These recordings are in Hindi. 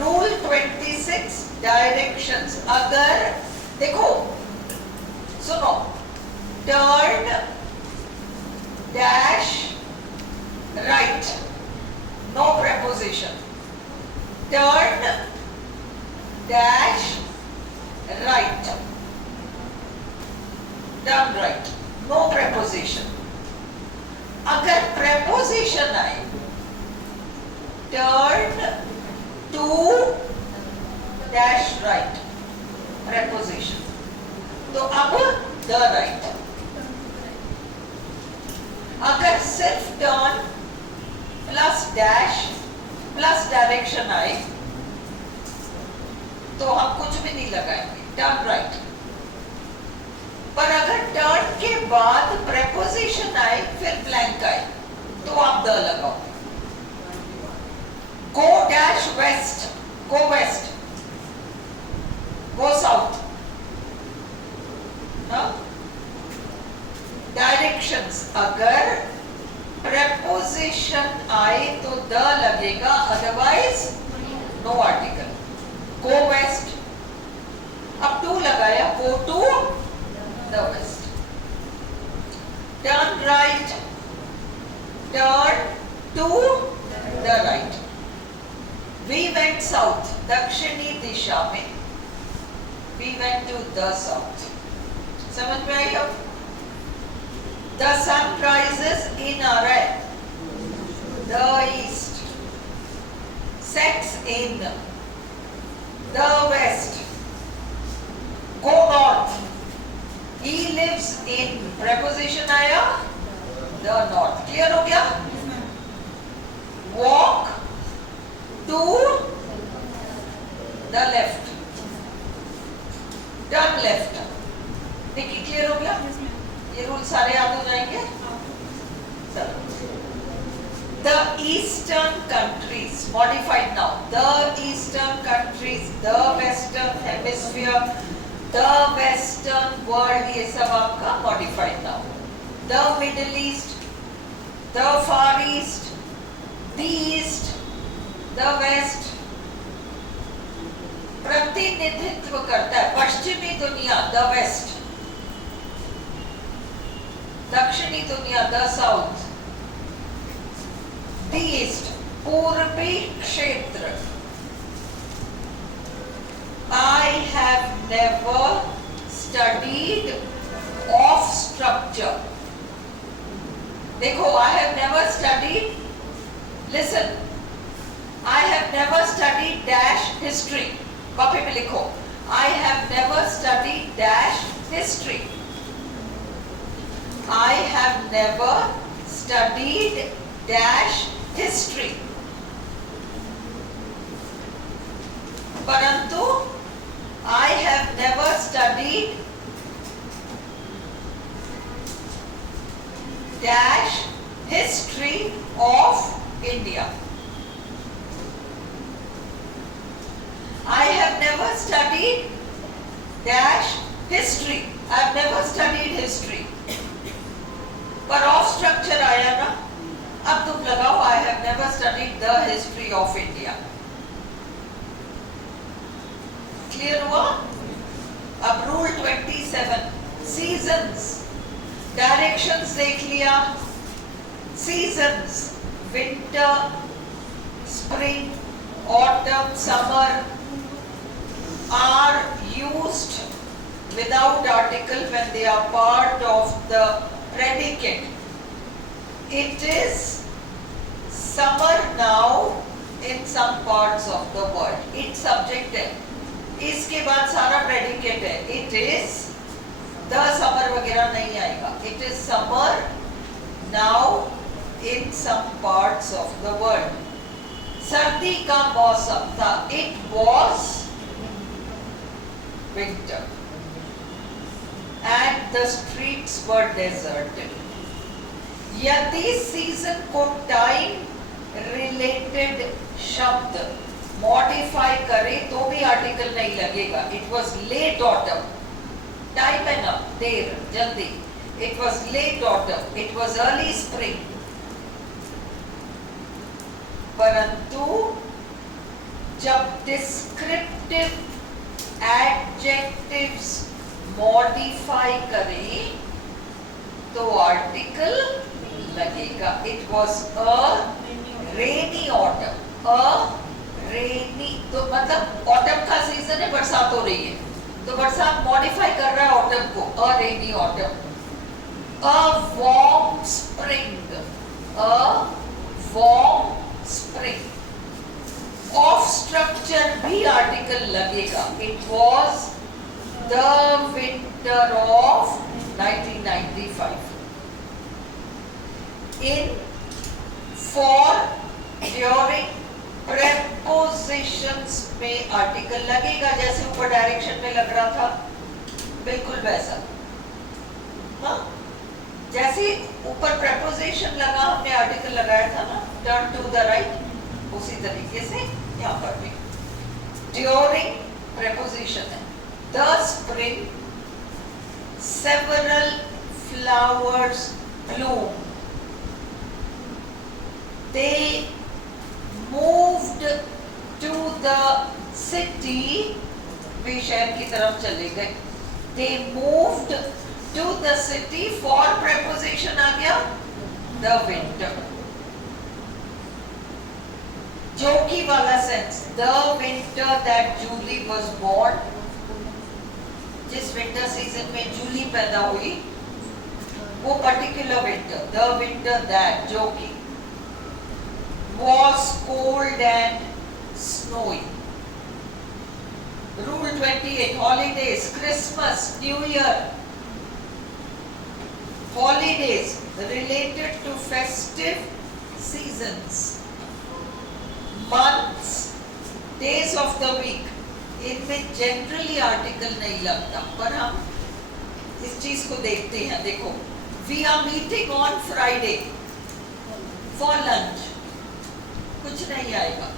Rule 26 directions. अगर देखो सुनो, turn dash right, no preposition, turn dash right, turn right, no preposition। अगर preposition आए, turn to dash right, preposition, तो अब द राइट। अगर सिर्फ turn plus dash plus direction आए तो हम कुछ भी नहीं लगाएंगे, टर्न राइट। पर अगर टर्न के बाद preposition आए फिर ब्लैंक आए तो आप द लगाओ। Go dash west, go west, go south. Directions, अगर preposition आए तो द लगेगा, otherwise no article. Go west, अब टू लगाया, go to the west. Turn right, turn to the right. We went south, दक्षिणी दिशा में, we went to the south. समझ में आई अब? The sun rises in a red, the east, sets in the west, go north, he lives in, preposition आया the north। क्लियर हो गया? walk to the left, turn left। देखिए क्लियर हो गया? ये रूल सारे याद हो जाएंगे। The eastern countries, modified now, the eastern countries, the western hemisphere, the western world, ये सब आपका modified now। The middle east, the far east, the east, the west, प्रतिनिधित्व करता है पश्चिमी दुनिया, the west, दक्षिणी दुनिया, द साउथ, द ईस्ट, पूर्वी क्षेत्र। I have never studied of structure। देखो, I have never studied, listen, I have never studied dash history। Copy पे लिखो, I have never studied dash history। I have never studied dash history। परंतु I have never studied dash history of India। I have never studied dash history। I have never studied history। पर ऑफ स्ट्रक्चर आया ना, अब तुम लगाओ I have never studied the history of India। Clear हुआ? अब रूल 27 सीजन्स, डायरेक्शंस देख लिया। Seasons, winter, spring, autumn, summer are used without article when they are part of the predicate। It is summer now in some parts of the world। It subject है, इसके बाद सारा predicate है। It is the summer वगैरह नहीं आएगा। It is summer now in some parts of the world। सर्दी का मौसम था, it was winter and the streets were deserted। यदि सीजन को टाइम रिलेटेड शब्द मॉडिफाई करे तो भी आर्टिकल नहीं लगेगा। It was late autumn, time है ना, देर, जल्दी। It was late autumn, it was early spring. परंतु जब डिस्क्रिप्टिव एडजेक्टिव्स मॉडिफाई करें तो आर्टिकल लगेगा। It was a rainy autumn, a rainy, तो मतलब ऑटम का सीजन है, बरसात हो रही है, तो बरसात मॉडिफाई कर रहा है ऑटम को, a rainy autumn. A warm spring, a warm spring. Of structure भी आर्टिकल लगेगा। It was the winter of 1995। In, for, during, prepositions में आर्टिकल लगेगा, जैसे ऊपर डायरेक्शन में लग रहा था, बिल्कुल वैसा। हाँ, जैसे ऊपर प्रेपोजिशन लगा, हमने आर्टिकल लगाया था ना, टर्न टू द राइट, उसी तरीके से यहाँ पर भी ड्यूरिंग प्रेपोजिशन है। The spring, several flowers Bloom, they moved to the city, वे शहर की तरफ चले गए। they moved to the city for preposition आ गया the winter। जोकी वाला sense, the winter that Julie was born, जिस विंटर सीजन में जूली पैदा हुई, वो particular winter, the winter that, जोकी, was cold and snowy। Rule 28, holidays, Christmas, New Year, holidays related to festive seasons, months, days of the week, इनमें जनरली आर्टिकल नहीं लगता, पर हम इस चीज को देखते हैं। देखो, we are meeting on Friday for lunch, कुछ नहीं आएगा,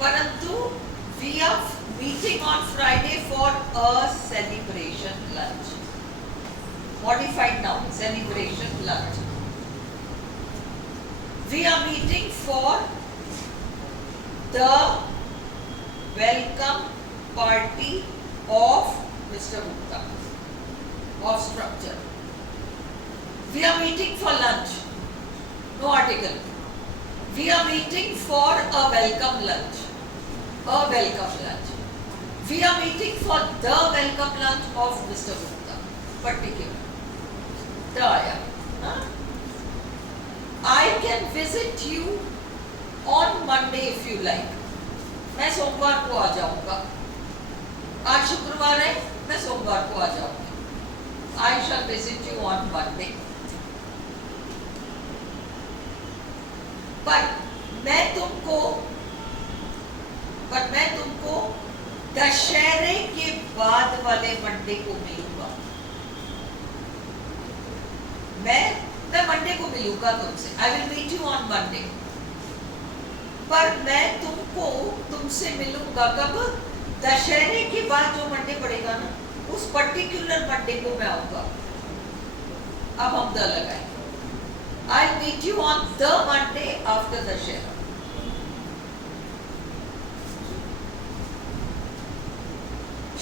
परंतु we are meeting on Friday for a celebration lunch, modified noun, celebration lunch। we are meeting for the welcome party of Mr. Gupta, of structure। we are meeting for lunch, no article। we are meeting for a welcome lunch, a welcome lunch। we are meeting for the welcome lunch of Mr. Gupta, particular, the आया, हाँ? I can visit you on Monday if you like। मैं सोमवार को आ जाऊंगा, आज शुक्रवार है, मैं सोमवार को आ जाऊंगी। I shall visit you on Monday। पर मैं तुमको दशहरे के बाद वाले मंडे को मिलूंगा। मैं मंडे को मिलूंगा तुमसे। I will meet you on Monday। पर मैं तुमसे मिलूंगा कब? दशहरे के बाद जो मंडे पड़ेगा ना, उस पर्टिकुलर मंडे को मैं आऊंगा। अब हम द लगाएंगे। I'll meet you on the Monday after Dashera।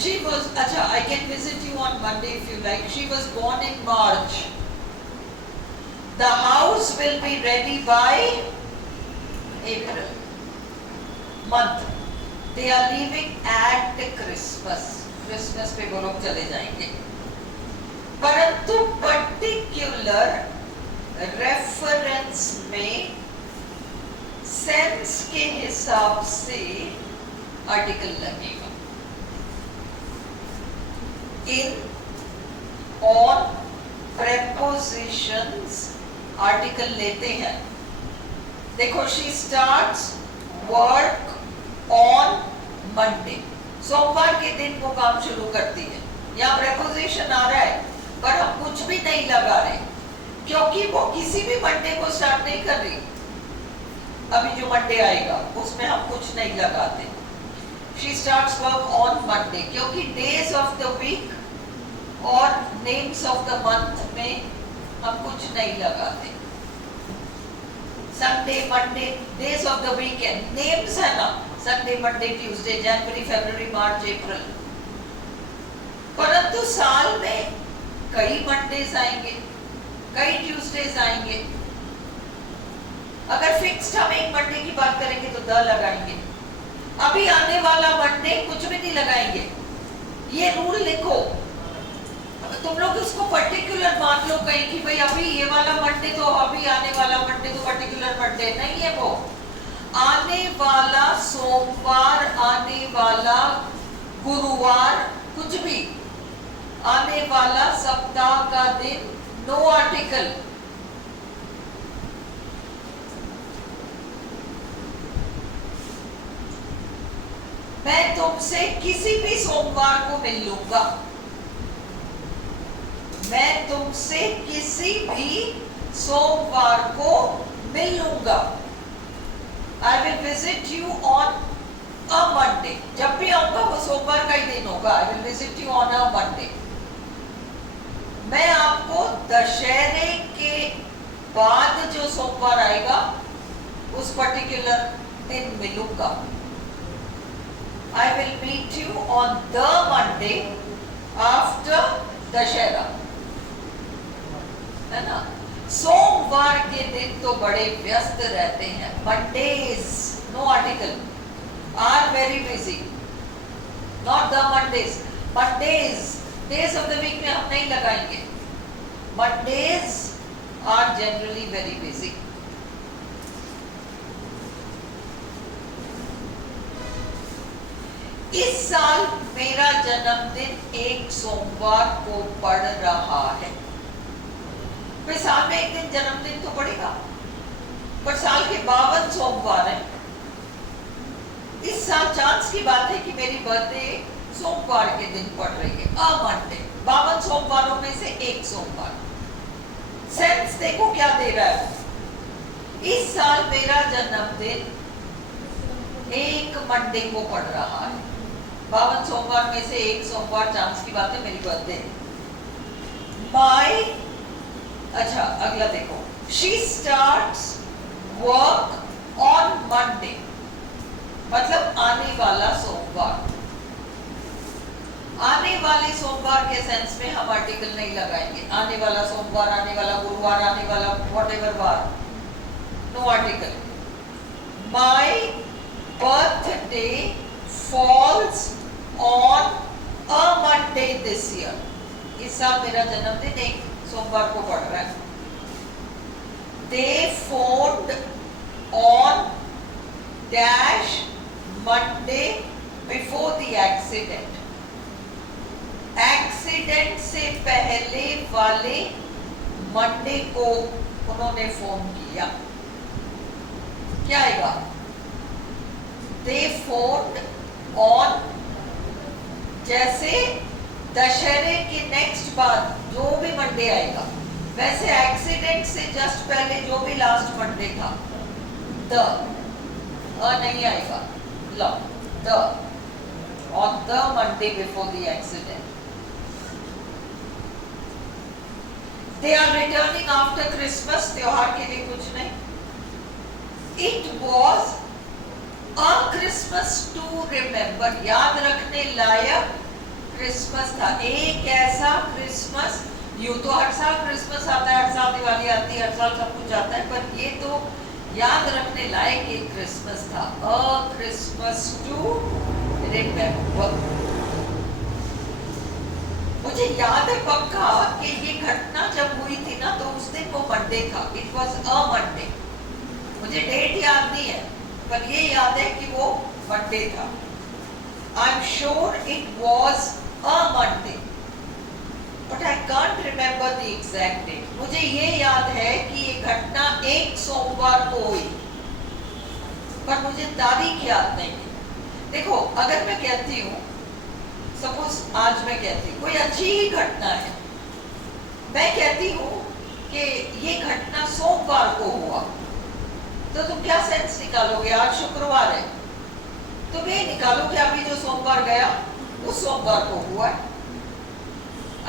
She was, अच्छा, I can visit you on Monday if you like। She was born in March। The house will be ready by April month। They are leaving at Christmas। Christmas पे वो लोग चले जाएंगे। परंतु पर्टिकुलर रेफरेंस में सेंस के हिसाब से आर्टिकल लगेगा। इन, ऑन, प्रेपोजिशंस आर्टिकल लेते हैं। देखो, she starts work on Monday, सोमवार के दिन वो काम शुरू करती है। यहाँ प्रेपोजिशन आ रहा है, पर हम कुछ भी नहीं लगा रहे, क्योंकि वो किसी भी मंडे को स्टार्ट नहीं कर रही। अभी जो मंडे आएगा उसमें हम कुछ नहीं लगाते। She starts work on Monday, क्योंकि डेज ऑफ द वीक और नेम्स ऑफ द मंथ में हम कुछ नहीं लगाते। Sunday, Monday, days of the weekend, names है ना, संडे, मंडे, ट्यूसडे, जनवरी, फरवरी, मार्च, अप्रैल। परंतु साल में कई मंडेज आएंगे, कई ट्यूसडेज आएंगे। अगर फिक्स्ड हम एक मंडे की बात करेंगे तो द लगाएंगे। अभी आने वाला मंडे कुछ भी नहीं लगाएंगे, ये रूल लिखो। तुम लोग इसको पर्टिकुलर मान लो कहीं कि भाई अभी ये वाला मंडे तो अभी आने वाला मंडे तो पर्टिकुलर मंडे नहीं है, वो आने वाला सोमवार, आने वाला गुरुवार, कुछ भी आने वाला सप्ताह का दिन, नो आर्टिकल। मैं तुमसे किसी भी सोमवार को मिल लूंगा, मैं तुमसे किसी भी सोमवार को मिल लूंगा। I will visit you on a Monday. जब भी आऊंगा वो सोमवार का ही दिन होगा। I will visit you on a Monday. मैं आपको दशहरे के बाद जो सोमवार आएगा उस पर्टिकुलर दिन मिलूंगा। I will meet you on the Monday after Dussehra, है ना। सोमवार के दिन तो बड़े व्यस्त रहते हैं। Mondays, no article, are very busy. Not the Mondays. Mondays, days of the week में हम नहीं लगाएंगे। Mondays are generally very busy. इस साल मेरा जन्मदिन एक सोमवार को पड़ रहा है। फिर साल में एक दिन जन्मदिन तो पड़ेगा, पर साल के 52 सोमवार है। इस साल चांस की बात है कि मेरी बर्थडे सोमवार के दिन पड़ रही है, अ मंडे। 52 सोमवारों में से एक सोमवार। सेंस देखो क्या दे रहा है। इस साल मेरा जन्मदिन एक मंडे को पड़ रहा है। 52 सोमवार में से एक सोमवार चांस की बात है मेरी बर्थडे। माई, अच्छा अगला देखो, she starts work on Monday, मतलब आने वाला सोमवार। आने वाले सोमवार के सेंस में हम आर्टिकल नहीं लगाएंगे। आने वाला सोमवार, आने वाला गुरुवार, आने वाला व्हाटएवर वार, no article. My birthday falls on a Monday this year. इस साल मेरा जन्मदिन एक सोमवार को पड़ रहा है। They phoned on dash Monday before the accident. Accident से पहले वाले मंडे को उन्होंने फोन किया। क्या आएगा? They phoned on, जैसे दशहरे के नेक्स्ट बाद जो भी मंडे आएगा, वैसे एक्सीडेंट से जस्ट पहले जो भी लास्ट मंडे था, द नहीं आएगा, लो the, on the Monday before the accident. They are returning after Christmas. त्योहार के लिए कुछ नहीं। It was a Christmas to remember, याद रखने लायक क्रिसमस था। एक ऐसा क्रिसमस, यूं तो हर साल क्रिसमस आता है, हर साल दिवाली आती है, हर साल सब कुछ आता है, पर ये तो याद रखने लायक एक क्रिसमस था। A Christmas to remember। मुझे याद है पक्का कि ये घटना जब हुई थी ना, तो उस दिन वो मंडे था। It was a Monday. मुझे डेट याद नहीं है, पर ये याद है कि वो मंडे था। I am sure it was a Monday, but I can't remember the exact date. मुझे ये याद है कि ये घटना एक सोमवार को हुई, पर मुझे तारीख याद नहीं है। देखो, अगर मैं कहती हूँ, सपोज आज मैं कहती हूँ कोई अच्छी ही घटना है, मैं कहती हूँ कि ये घटना सोमवार को हुआ, तो तुम क्या सेंस निकालोगे? आज शुक्रवार है, तुम ये निकालो कि अभी जो सोमवार गया उस सोमवार को हुआ है।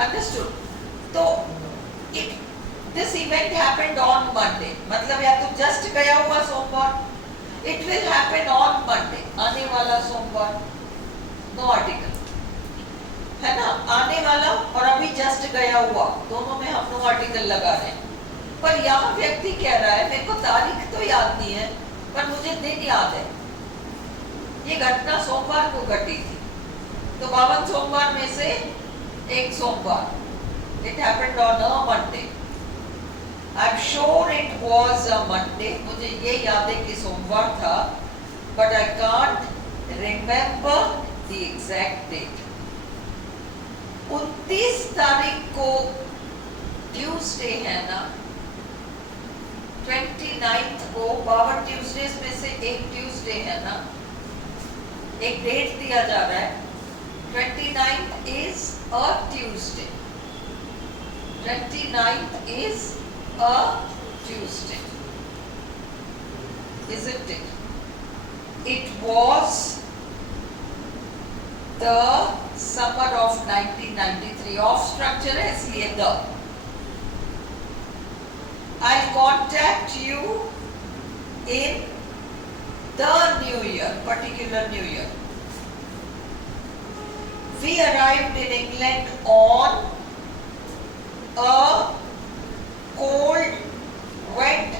अंडरस्टूड? तो this event happened on Monday, मतलब या तो जस्ट गया हुआ सोमवार, It will happen on Monday. आने वाला सोमवार, नो आर्टिकल, है ना, आने वाला और अभी जस्ट गया हुआ, दोनों में हम नो आर्टिकल लगा रहे हैं। पर यहाँ व्यक्ति कह रहा है, मेरे को तारीख तो याद नहीं है पर मुझे दिन याद है, ये घटना सोमवार को घटी थी, तो 52 सोमवार में से एक सोमवार, it happened on a Monday. I'm sure it was a Monday. मुझे ये याद है कि सोमवार था, but I can't remember the exact date. 29 तारीख को ट्यूसडे है ना, 29th को 52 ट्यूसडेज में से एक ट्यूसडे है ना, एक डेट दिया जा रहा है, 29th is a Tuesday. 29th is a Tuesday, isn't it? It was the summer of 1993. Off structure है इसलिए the. I'll contact you in the new year, particular new year. We arrived in England on a cold, wet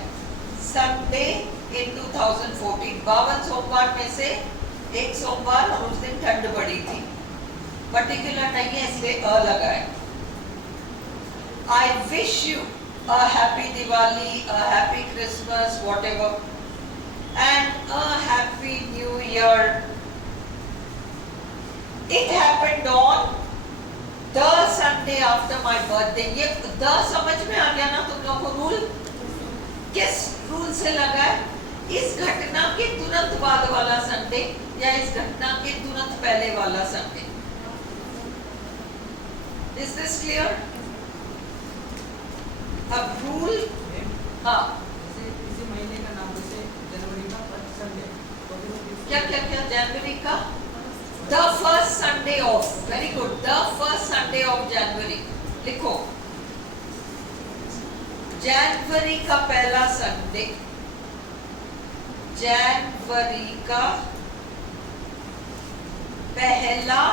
Sunday in 2014. 52 सोमवार में से एक सोमवार और उस दिन ठंड पड़ी थी, पर्टिकुलर नहीं है इसलिए अ लगा है। I wish you a happy Diwali, a happy Christmas, whatever, and a happy New Year. It happened on the Sunday after my birthday. ये the समझ में आ गया ना तुम लोगों को? रूल किस रूल से लगा है? इस घटना के तुरंत बाद वाला संडे या इस घटना के तुरंत पहले वाला संडे? Is this clear? अब रूल, हाँ, इसी महीने का नाम जैसे जनवरी का फर्स्ट संडे, क्या क्या क्या जनवरी का the first Sunday of, very good, the first Sunday of January लिखो, जनवरी का पहला संडे, जनवरी का पहला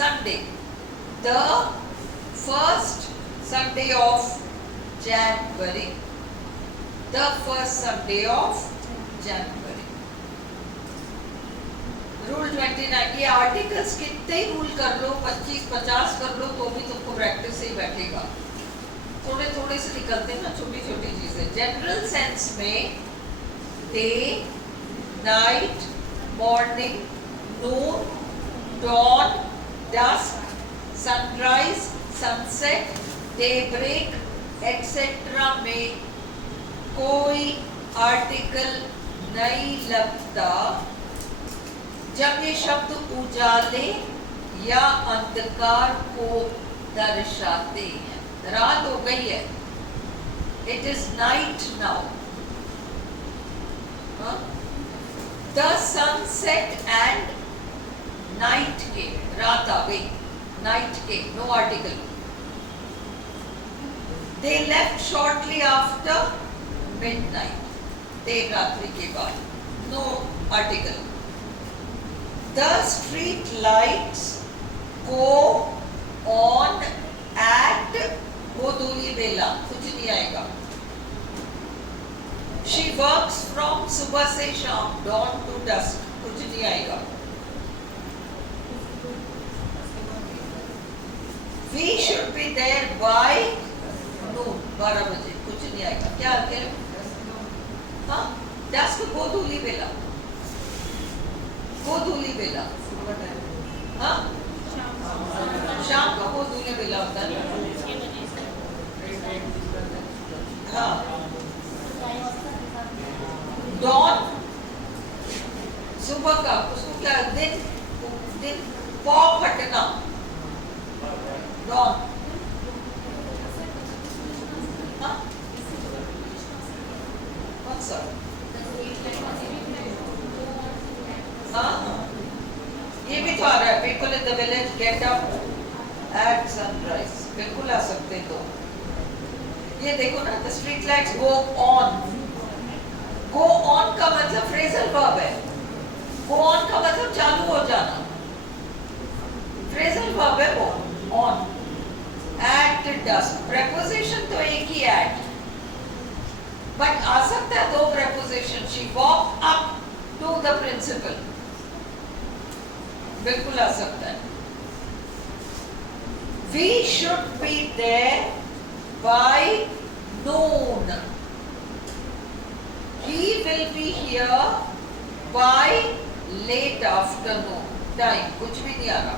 Sunday, the first Sunday of January, the first Sunday of January. Rule 29, ये आर्टिकल्स कितने ही रूल कर लो, 25-50 कर लो तो भी तुमको प्रैक्टिस से ही बैठेगा, थोड़े थोड़े से निकलते हैं ना छोटी छोटी चीजें। जनरल सेंस में day, night, morning, noon, dawn, dusk, sunrise, sunset, daybreak etcetera में कोई आर्टिकल नहीं लगता जब ये शब्द उजाले या अंधकार को दर्शाते हैं। रात हो गई है, it is night now. The sunset and night के, रात आ गई, नाइट के, no article. They left shortly after midnight, देर रात्रि के बाद, no article. The street lights go on at गोधूली बेला, कुछ नहीं आएगा। She works from सुबह से शाम, dawn to dusk, कुछ नहीं आएगा। We should be there by noon, 12 बजे, कुछ नहीं आएगा। क्या आगे? हाँ, dusk गोधूली बेला, गोधूली बेला, हाँ, शाम का गोधूली बेला होता है। हाँ, डॉन सुबह का, उसको क्या दिन, दिन पौ फटना, डॉन। हाँ, कौन सा? हाँ, ये भी तो आ रहा है, people in the village get up at sunrise, बिल्कुल आ सकते तो। ये देखो ना, the street lights go on का मतलब मतलब फ्रेजल वर्ब है, गो ऑन का मतलब चालू हो जाना, फ्रेजल वर्ब है वो, ऑन। एट डस्क, प्रेपोजिशन तो एक ही एट, बट आ सकता है दो preposition. She walk up to the principal, बिल्कुल आ सकता है। We should be there by noon. He will be here by late afternoon. Time कुछ भी नहीं आ रहा।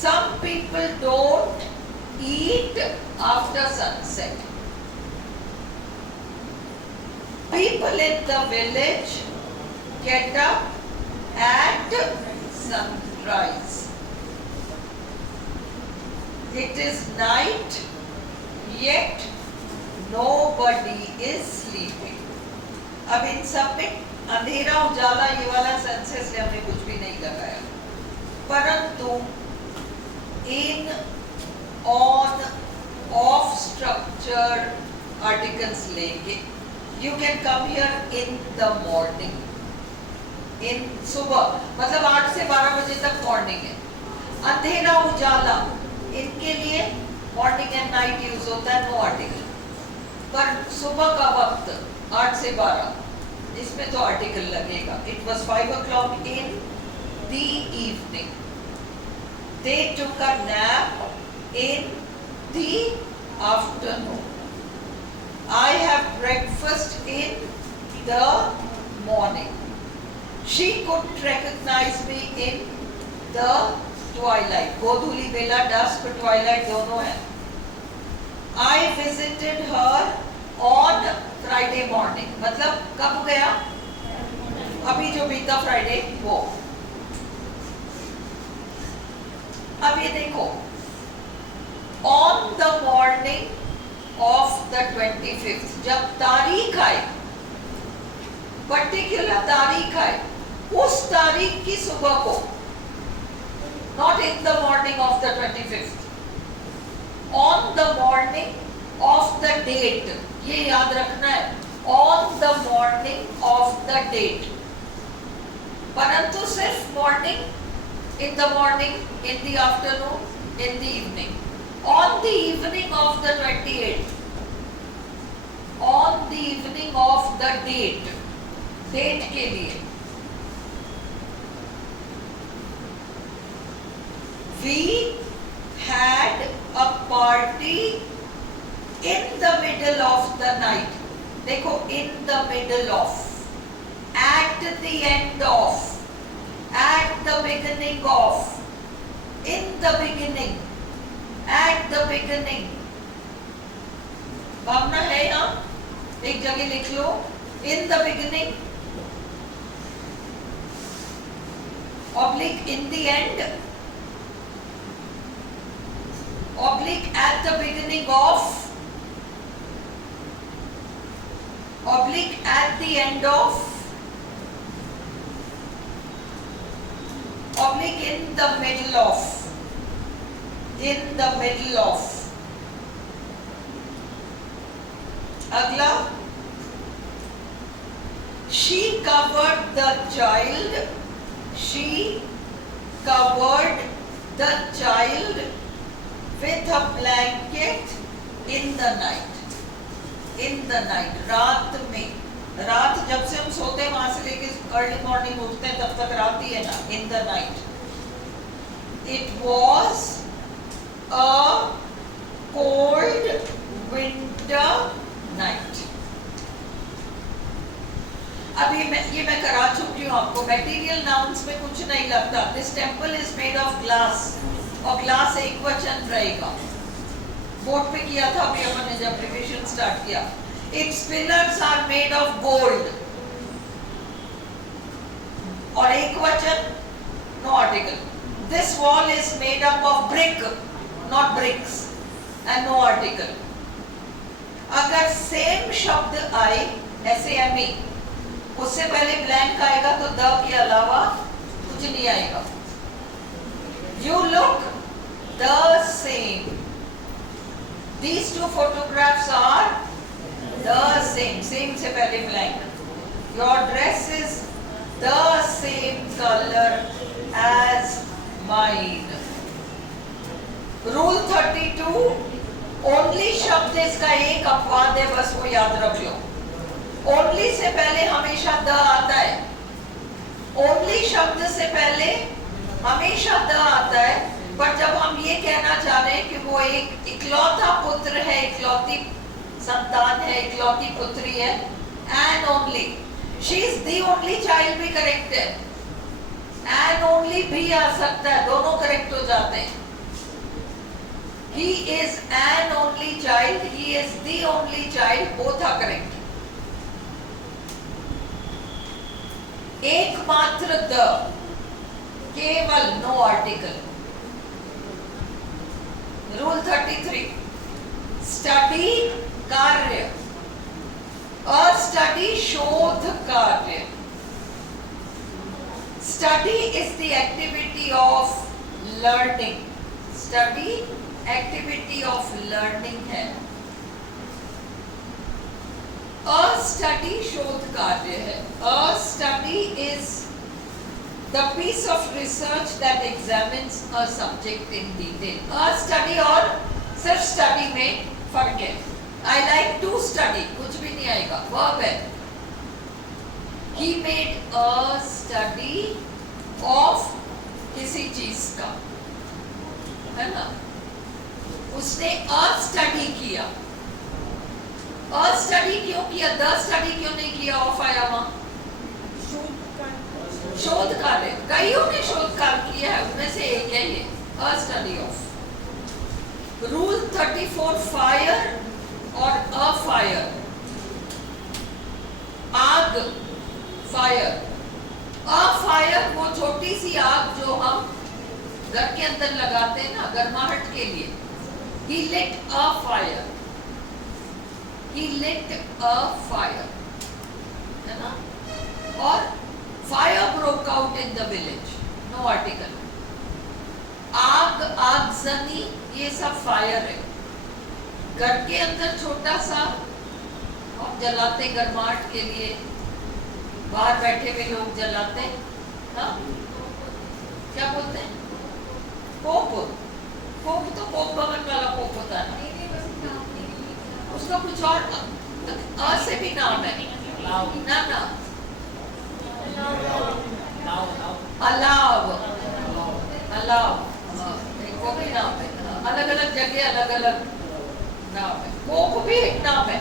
Some people don't eat after sunset. People in the village get up at sunrise. It is night, yet nobody is sleeping. अब इन सब में अंधेरा उजाला ये वाला सेंसेस से हमने कुछ भी नहीं लगाया, परंतु in on of structure articles लेंगे। You can come here in the morning, in सुबह मतलब 8 से 12 बजे तक मॉर्निंग है। अंधेरा उजाला इनके लिए मॉर्निंग एंड नाइट यूज होता है, नो आर्टिकल। पर सुबह का वक्त 8 से 12 इसमें तो आर्टिकल लगेगा। It was 5 o'clock in the evening, they took a nap in the afternoon, I have breakfast in the morning, she could recognise me in the twilight, गोधूली बेला, डस्क, twilight दोनों है। I visited her on Friday morning, मतलब कब गया? अभी जो बीता फ्राइडे वो। अब ये देखो, on the morning of the 25th, जब तारीख आई, पर्टिकुलर तारीख आई, उस तारीख की सुबह को, not in the morning of the 25th, on the morning of the date, ये याद रखना है, on the morning of the date, परंतु सिर्फ morning, in the morning, in the afternoon, in the evening, on the evening of the 28th, on the evening of the date, date के लिए we had a party in the middle of the night. देखो, in the middle of, at the end of, at the beginning of, in the beginning, at the beginning. भावना है यहाँ, एक जगह लिख लो, in the beginning, oblique in the end, oblique at the beginning of, oblique at the end of, oblique in the middle of, in the middle of. अगला, she covered the child, she covered the child with a blanket in the night, in the night, रात में, रात जब से हम सोते हैं वहां से लेके अर्ली मॉर्निंग उठते हैं तब तक रात ही है ना, in the night. It was a cold winter night. अभी ये मैं करा चुकी हूँ आपको, मटेरियल नाउन्स में कुछ नहीं लगता। This temple is made of glass, और ग्लास एक वचन रहेगा। बोर्ड पे किया था अभी अपन ने जब रिविजन स्टार्ट किया। Its pillars are made of gold, और एक वचन, no article. This wall is made up of brick, not bricks, and no article. अगर सेम शब्द आए SAME, उससे पहले ब्लैंक आएगा तो द के अलावा कुछ नहीं आएगा। You look the same. These two photographs are the same. Same से पहले blank. Your dress the same color as mine. Rule 32, only शब्द इसका एक अपवाद है, बस वो याद रख लो. only से पहले हमेशा द आता है. only शब्द से पहले हमेशा द आता है. पर जब हम ये कहना चाह रहे हैं कि वो एक इकलौता पुत्र है, इकलौती संतान है, इकलौती पुत्री है, and only, she is the only child भी करेक्ट है, and only भी आ सकता है, दोनों करेक्ट हो जाते हैं. he is an only child, he is the only child, both are correct. एकमात्र द, केवल नो आर्टिकल. रूल 33, स्टडी कार्य, अस्टडी शोध कार्य. Study is the activity of learning. Study activity of learning है. अस्टडी शोध कार्य है. Study is the piece of research that examines a subject in detail. A study और सिर्फ study में फर्क है. I like to study, कुछ भी नहीं आएगा, verb है. He made a study of किसी चीज का, है ना? उसने a study किया. A study क्यों किया? The study क्यों नहीं किया? Of आया वहाँ. शोध कार्य, कईयों ने शोध कार्य किया है, उनमें से एक है ये, a study of. Rule 34, fire और a fire. आग, फायर. a fire वो छोटी सी आग जो हम घर के अंदर लगाते हैं ना, गर्माहट के लिए. he lit a fire. he lit a fire, है ना? और fire broke out in the village, no article. आग, आगजनी, ये सब फायर है. घर के अंदर छोटा सा हम जलाते गर्माहट के लिए, बाहर बैठे हुए लोग जलाते हैं, हाँ? क्या बोलते हैं? पोप. पोप तो पोप भवन वाला पोप होता है ना, उसका कुछ और अ से भी नाम है ना. ना अलाव, अलाव, वो भी नाम है. अलग अलग जगह अलग अलग नाम है. कोप भी एक नाम है.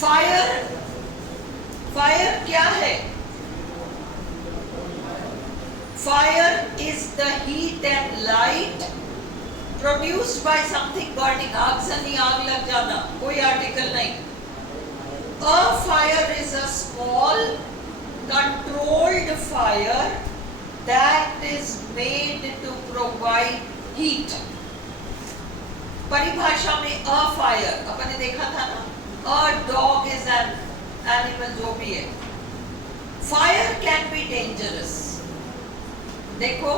फायर, फायर क्या है? Fire is the heat and light produced by something burning. आगजनी, आग लग जाना, कोई आर्टिकल नहीं. A fire is a small controlled fire that is made to provide heat. परिभाषा में a fire, अपन ने देखा था ना, a dog is an animal, जो भी है. Fire can be dangerous. देखो,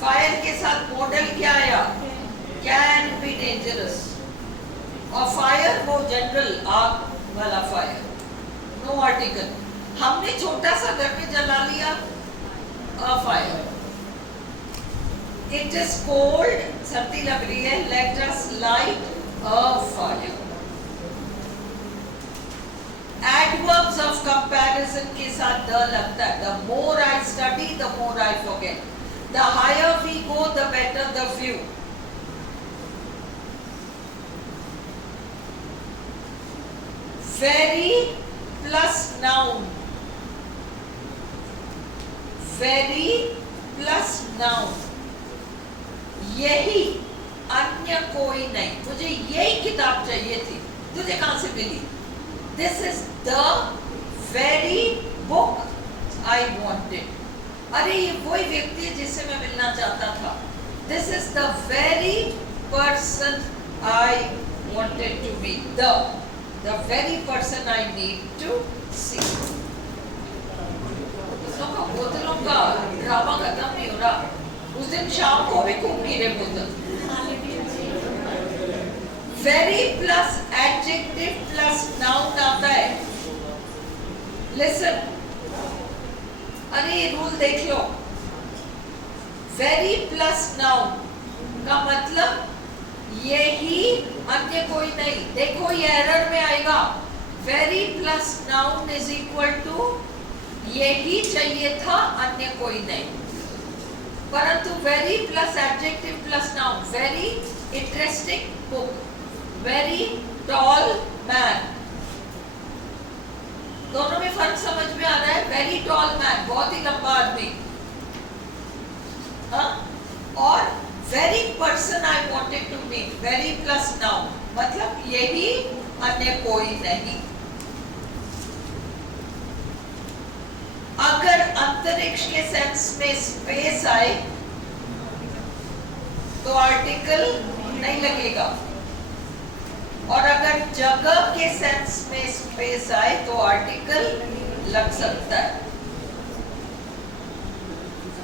फायर के साथ मॉडल क्या आया? Can be dangerous. और फायर वो जनरल आग वाला फायर, नो आर्टिकल. हमने छोटा सा घर में जला लिया, a fire. It is cold, सर्दी लग रही है, let us light a fire. Adverbs of comparison के साथ द लगता है. The more I study the more I forget. The higher we go the better the view. very plus noun. very plus noun. यही, अन्य कोई नहीं. मुझे यही किताब चाहिए थी, तुझे कहां से मिली? This is the very book I wanted. अरे ये वही व्यक्ति है जिससे मैं मिलना चाहता था. This is the very person I wanted to meet. The very person I need to see. बोतलों का ड्रामा खत्म नहीं हो रहा. उस दिन शाम को भी खूब गिरे बोतल. very plus adjective plus noun आता है. लिसन, अरे ये रूल देख लो, वेरी प्लस नाउन का मतलब यही, अन्य कोई नहीं। देखो ये एरर में आएगा, very plus noun is equal to यही चाहिए था, अन्य कोई नहीं। परंतु very plus adjective plus noun, very interesting book, very tall man, दोनों में फर्क समझ में आ रहा है। वेरी टॉल मैन, बहुत ही लंबा आदमी, हाँ? और very person I wanted to meet, very plus noun मतलब यही, अन्य कोई नहीं। अगर अंतरिक्ष के सेंस में स्पेस आए तो आर्टिकल नहीं लगेगा, और अगर जगह के सेंस में स्पेस आए तो आर्टिकल लग सकता है।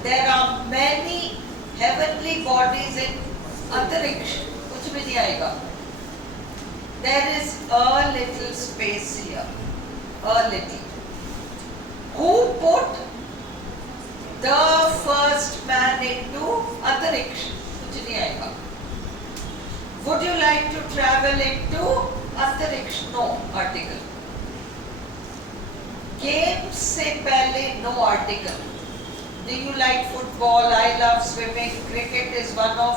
There are many heavenly bodies in अंतरिक्ष, कुछ भी नहीं आएगा। There is a little space here, a little. Who put the first man into अंतरिक्ष, कुछ नहीं आएगा। Would you like to travel into अंतरिक्ष? No article. Game से पहले no article. Do you like football? I love swimming. Cricket is one of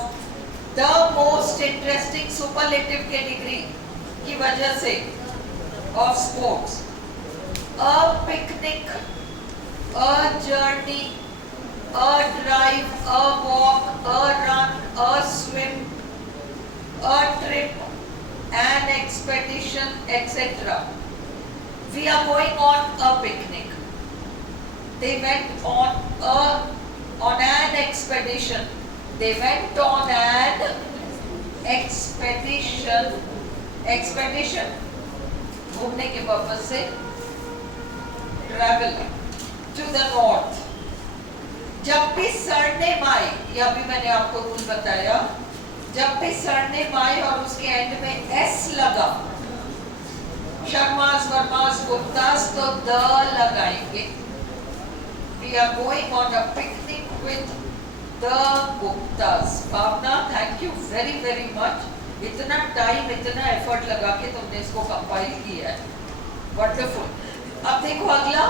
the most interesting superlative category की वजह से of sports. A picnic, a journey, a drive, a walk, a run, a swim, a trip, an expedition, etc. We are going on a picnic. They went on an expedition. They went on an expedition. Expedition घूमने के पर्पस से, travel to the north. जब भी सरनेम आए, यह भी मैंने आपको रूल बताया, जब भी सरनेम आए और उसके एंड में एस लगा, शर्मास, वर्मास, गुप्तास, तो द लगाएंगे। We are going on a picnic with the Guptas. Bhavana, thank you very very much. इतना टाइम, इतना एफर्ट लगा के तुमने इसको कंपाइल किया है, वंडरफुल। अब देखो अगला,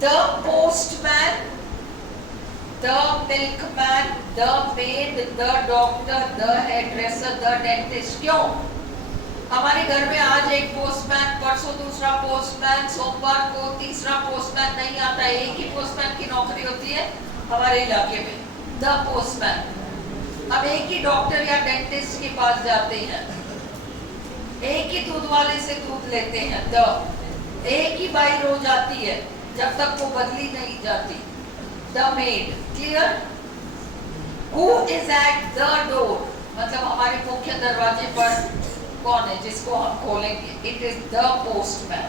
the postman, the milkman, the maid, the doctor, the hairdresser, the dentist। क्यों? हमारे घर में आज एक पोस्टमैन, परसों दूसरा पोस्टमैन, सोमवार को तीसरा पोस्टमैन नहीं आता। एक ही पोस्टमैन की नौकरी होती है हमारे इलाके में, द पोस्टमैन। अब एक ही डॉक्टर या डेंटिस्ट के पास जाते हैं, एक ही दूध वाले से दूध लेते हैं, द एक ही बाई रोज आती है जब तक वो बदली नहीं जाती, the made. Clear? Who is at the door, मतलब हमारे मुख्य दरवाजे पर कौन है जिसको हम खोलेंगे? It is the postman.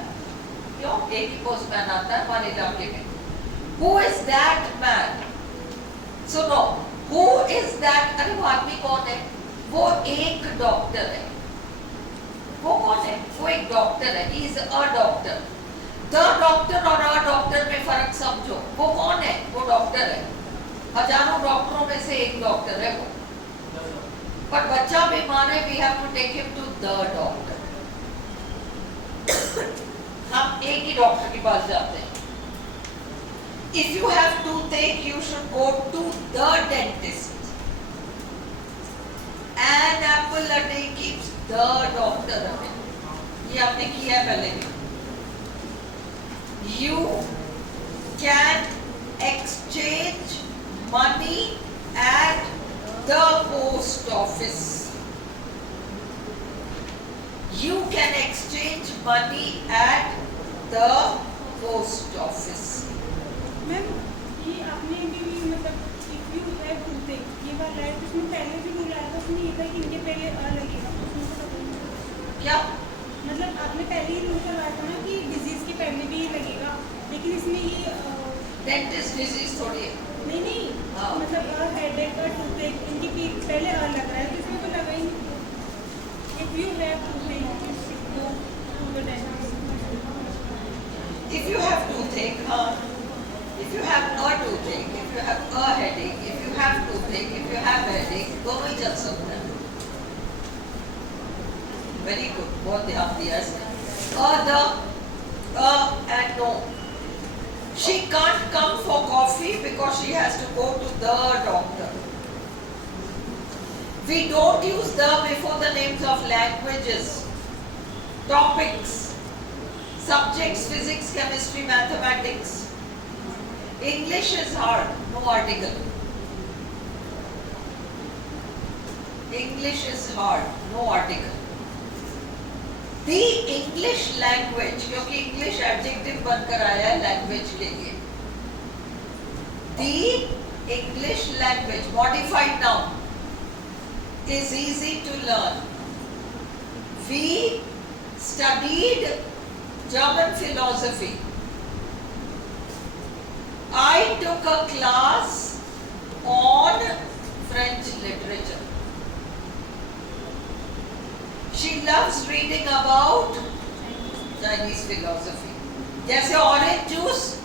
क्यों? एक ही पोस्टमैन आता है हमारे इलाके में। Who is that man? सुनो, हु इज दैट, अरे वो आदमी कौन है? वो एक डॉक्टर है। वो कौन है? वो एक डॉक्टर है, he is a doctor. The doctor और अ डॉक्टर में फर्क समझो। वो कौन है? वो डॉक्टर है, हजारों डॉक्टरों में से एक डॉक्टर है वो। पर बच्चा बीमार है, we have to take him to the doctor. हम एक ही डॉक्टर के पास जाते हैं। If you have toothache, you should go to the dentist. An apple a day keeps the doctor away. ये आपने किया है पहले भी। You can exchange money at the post office. You can exchange money at the post office. Ma'am, ये आपने भी मतलब if you have toothache, ये वाला है, उसमें पहले भी रूल आया था, उसमें ये था कि इनके पहले अ लगेगा, उसमें तो पता नहीं। क्या? मतलब आपने पहले ही रूल करवाया था ना कि डिजीज के पहले भी ये लगेगा, लेकिन इसमें ये डेंटिस्ट डिजीज थोड़ी है। नहीं हाँ। मतलब हेडेक और टूथेक इनकी भी पहले अ लग रहा है, तो इसमें तो लगा ही नहीं। If you have toothache, go to the dentist. If toothache, if you have a toothache, if you have a headache, if you have toothache, if you have headache, दोनों ही चल सकते हैं. Very good. बहुत ध्यान दिया इसने. The and no. She can't come for coffee because she has to go to the doctor. We don't use the before the names of languages, topics, subjects, physics, chemistry, mathematics. English is hard, no article. English is hard, no article. The English language, क्योंकि English adjective बनकर आया है language के लिए. The English language, modified noun, is easy to learn. We studied German philosophy. I took a class on French literature. She loves reading about Chinese philosophy. जैसे orange juice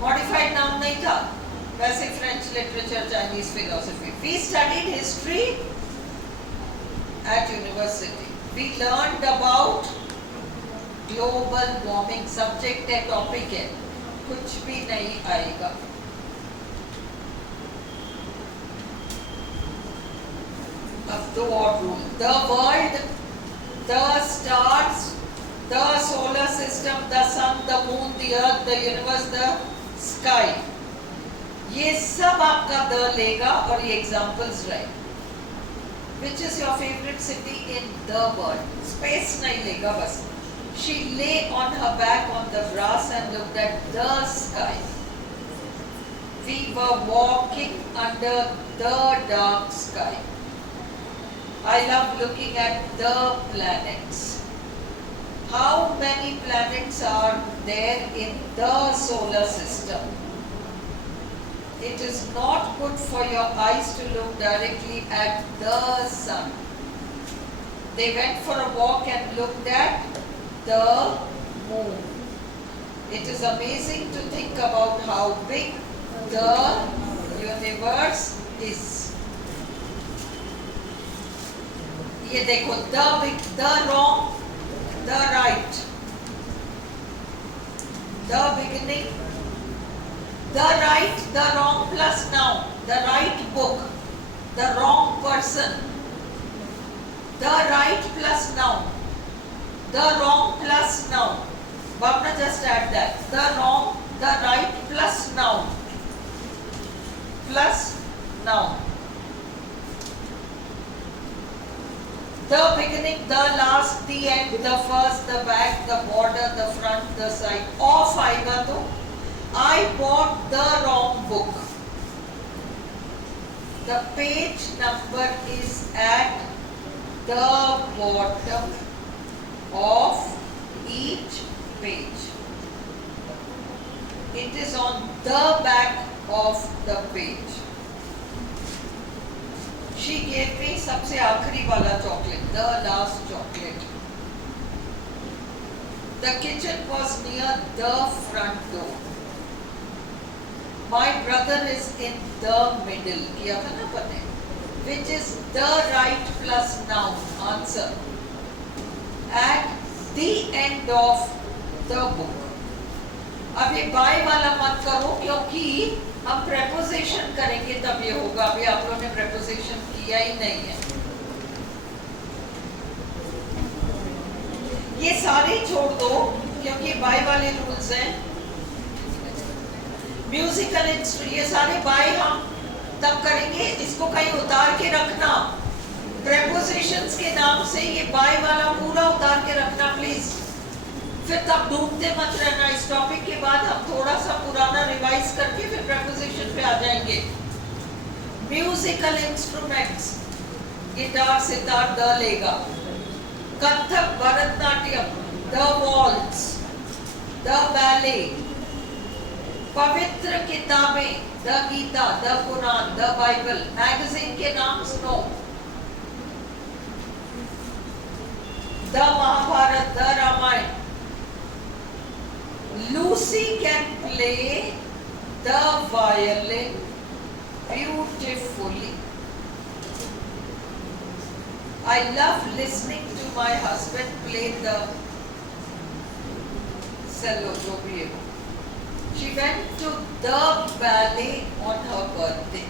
modified noun नहीं था, वैसे French literature, Chinese philosophy. We studied history at university. We learned about global warming. Subject है, topic है, कुछ भी नहीं आएगा. Of the odd rule. The world, the stars, the solar system, the sun, the moon, the earth, the universe, the sky. ये सब आपका the लेगा और ये examples रहे. Which is your favorite city in the world? Space नहीं लेगा बस. She lay on her back on the grass and looked at the sky. We were walking under the dark sky. I love looking at the planets. How many planets are there in the solar system? It is not good for your eyes to look directly at the sun. They went for a walk and looked at the moon. It is amazing to think about how big the universe is. ये देखो, the big, the wrong, the right, the beginning, the right, the wrong plus noun, the right book, the wrong person, the right plus noun, the wrong plus noun. Bhavna, just add that. The wrong, the right plus noun, plus noun. The beginning, the last, the end, the first, the back, the border, the front, the side. Off आएगा तो I bought the wrong book. The page number is at the bottom of each page. It is on the back of the page. She gave me सबसे आखिरी वाला chocolate, the last chocolate. The kitchen was near the front door. My brother is in the middle. किया था ना पने? Which is the right plus noun. Answer. At the end of the book. अब ये by वाला मत करो क्योंकि हम preposition करेंगे तब ये होगा. अभी आप लोगों ने preposition किया ही नहीं है. ये सारे छोड़ दो क्योंकि by वाले rules हैं. Musical instrument ये सारे by हम तब करेंगे. इसको कहीं उतार के रखना. Prepositions के नाम से ये by वाला पूरा उतार के रखना प्लीज. फिर तब ढूंढते मत रहना. इस टॉपिक के बाद हम थोड़ा सा पुराना रिवाइज करके फिर preposition पे आ जाएंगे. Musical instruments, guitar, sitar, the लेगा. Kathak, Bharatanatyam, the waltz, the ballet. पवित्र किताबें, the Gita, the Quran, the Bible. Magazine के नाम सुनो. The Mahabharata, the Ramayana. Lucy play the violin beautifully. I love listening to my husband play the cello, जो भी है वो. She went to the ballet on her birthday.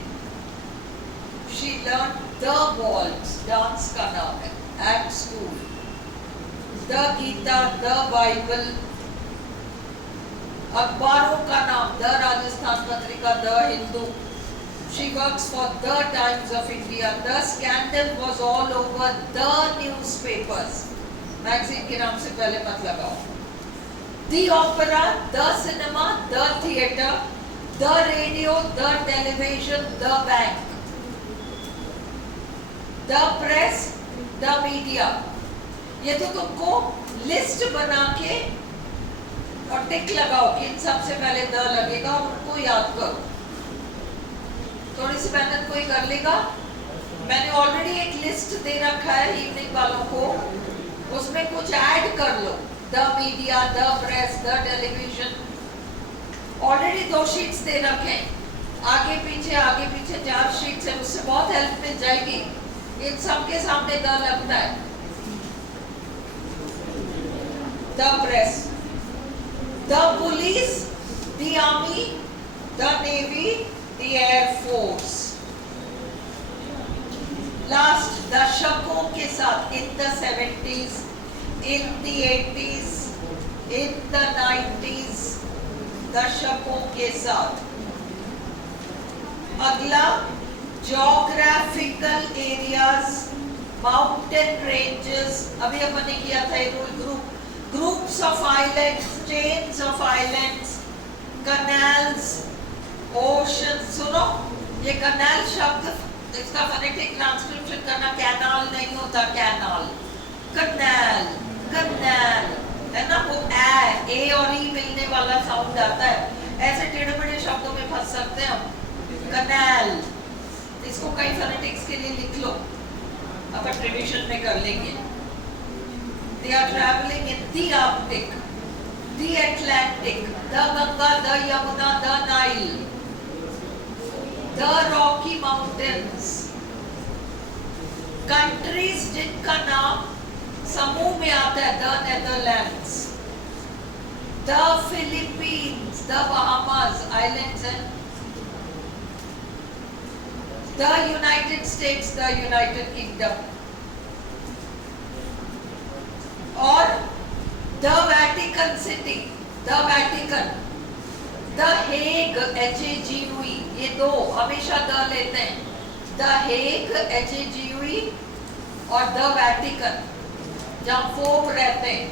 She learned the waltz, dance का नाम है, at school. The Gita, the Bible, अखबारों का नाम, the Rajasthan Patrika, the Hindu. She works for the Times of India. The scandal was all over the newspapers. Magazine के नाम से पहले मत लगाओ. The opera, the cinema, the theatre, the radio, the television, the bank. The press, the media. ये तो तुमको लिस्ट बना के और टिक लगाओ कि इन सबसे पहले द लगेगा और उनको याद करो. थोड़ी सी मेहनत कोई कर लेगा. मैंने ऑलरेडी एक लिस्ट दे रखा है इवनिंग वालों को, उसमें कुछ ऐड कर लो. The media, the press, the television, already 2 sheets दे रखे. आगे पीछे 4 शीट्स है. उससे बहुत हेल्प मिल जाएगी. इन सबके सामने द लगता है. The press, the police, the army, the navy, the Air Force. Last, दशकों के साथ, in the 70s, in the 80s, in the 90s, दशकों के साथ. अगला, geographical areas, mountain ranges. अभी अपन ने किया था ये rule. Groups of islands, chains of islands, canals, ocean. सुनो, ये कनाल शब्द, इसका फोनेटिक ट्रांसक्रिप्शन करना कैनाल नहीं होता, कैनाल, कनाल, कनाल है ना. वो ए और ई मिलने वाला साउंड आता है. ऐसे टेढ़े मेढ़े शब्दों में फंस सकते हैं हम. कनाल, इसको कई फोनेटिक्स के लिए लिख लो, अपन रिविजन में कर लेंगे. They are traveling in the Arctic, the Atlantic, the Ganga, the Yamuna, the Nile, the Rocky Mountains. Countries जिनका नाम समूह में आता है, the Netherlands, the Philippines, the Bahamas Islands हैं, the United States, the United Kingdom, और the Vatican City, the Vatican, the Hague, HAGUE. ये 2 हमेशा द लेते हैं. The Hague, HAGUE, और the Vatican, जहाँ पोप रहते हैं.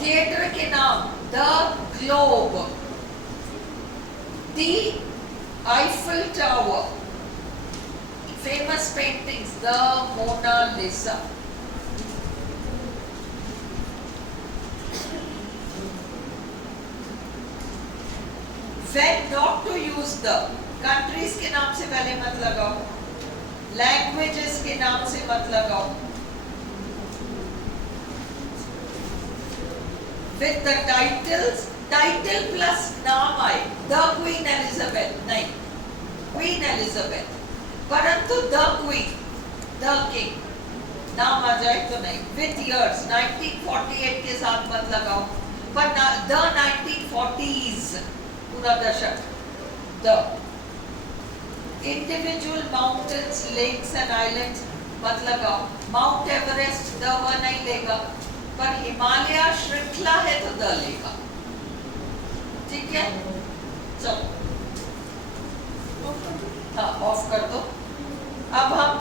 थिएटर के नाम, the Globe, the Eiffel Tower, famous paintings, the Mona Lisa. When not to use the, countries के नाम से पहले मत लगाओ, languages के नाम से मत लगाओ. With the titles, title plus नाम आए, the Queen Elizabeth नहीं, Queen Elizabeth, परंतु the Queen, the King नाम आ जाए तो नहीं. With years, 1948 के साथ मत लगाओ, पर the 1940s पूरा दशक. The individual mountains, lakes and islands मत लगाओ. माउंट एवरेस्ट द व नहीं लेगा, पर हिमालय श्रृंखला है तो द लेगा. ठीक है, चलो हाँ ऑफ कर दो. अब हम